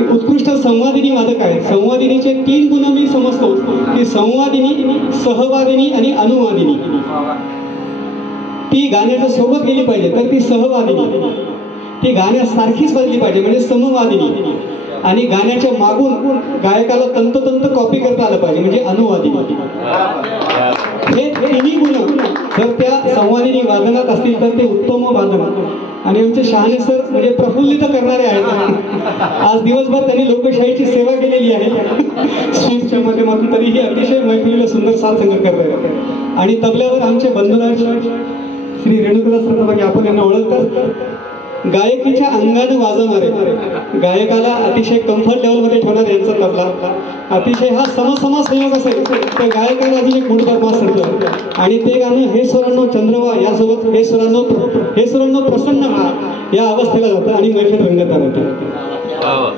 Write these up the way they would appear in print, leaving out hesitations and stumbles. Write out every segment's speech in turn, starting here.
उत्कृष्ट संवादिनी वादक आहेत. संवादिनीचे 3 गुण मी समजतो की संवादिनी, सहवादिनी आणि अनुवादिनी. ती गाण्याच्या सोबत गेली पाहिजे तर ती सहवादिनी, ती गाण्यासारखीच वाजली पाहिजे म्हणजे समवादिनी, आणि गाण्याच्या मागून गायकाला तंतोतंत कॉपी करता आलं पाहिजे म्हणजे अनुवादिनी. हे तिन्ही गुण जर त्या संवादिनी वादनात असतील तर ते उत्तम वादन. आणि आमचे शहाणे सर म्हणजे प्रफुल्लित करणारे आहेत. आज दिवसभर त्यांनी लोकशाहीची सेवा केलेली आहे स्वीटच्या माध्यमातून, तरीही अतिशय मैफिलीला सुंदर साथ संगत करतात. आणि तबल्यावर आमचे बंधुराज श्री रेणुकदास रत्नाबाई, आपण यांना ओळखतात. गायकीच्या अंगाने वाजवणारे, गायकाला अतिशय कम्फर्ट लेवलमध्ये ठेवणारे यांचा तबला. अतिशय हा समसमा संयोग असेल तर गायकाला अजून एक मोठं मास चढतं. आणि ते गाणं हे स्वरांनो चंद्रवा यासोबत हे स्वरांनो प्रसन्न व्हा या अवस्थेला जातं आणि मैफिल रंगत राहतं.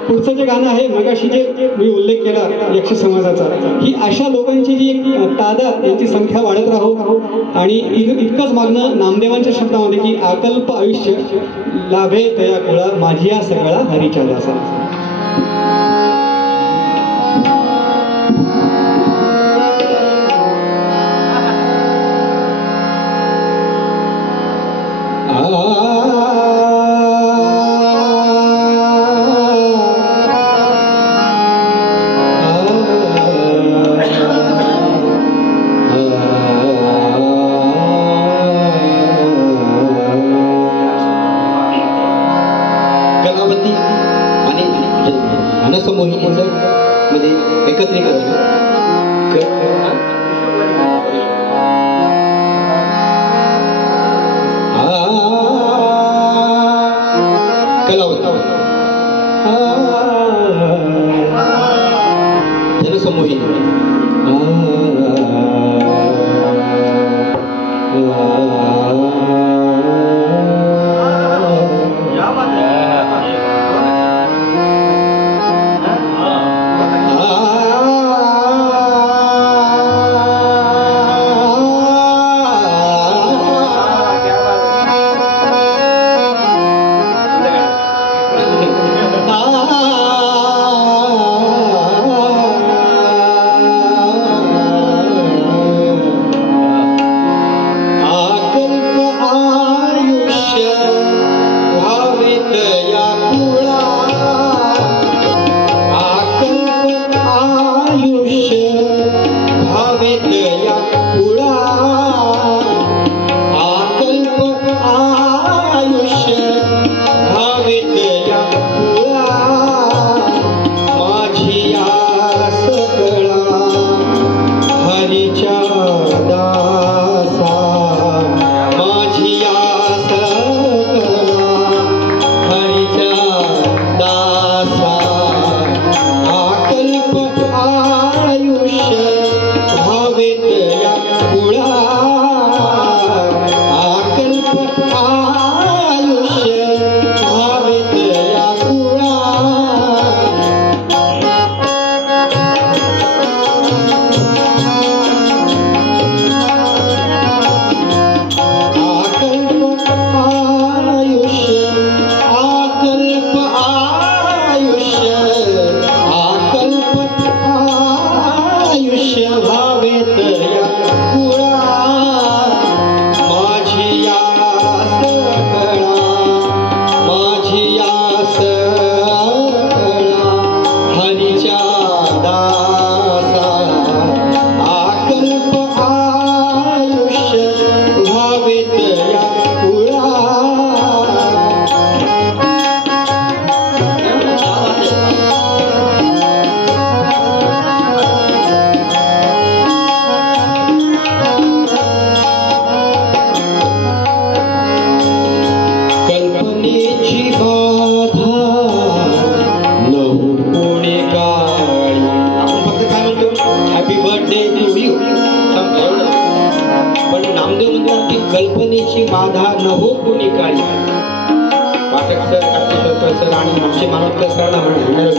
पुढचं जे गाणं आहे मगाशी जे मी उल्लेख केला यक्ष समाजाचा, ही अशा लोकांची जी एक तादाद, यांची संख्या वाढत राहो. आणि इतकंच मागणं नामदेवांच्या शब्दामध्ये की अकल्प आयुष्य लाभे तया कुळा माझिया सगळा हरीच्या दासा. कल्पनेची बाधा न हो कोणी काळी. पाठक सर, काटेश्वर सर आणि आमचे मानवकर सरला म्हणणार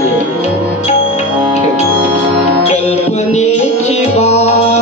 कल्पनेची बाधा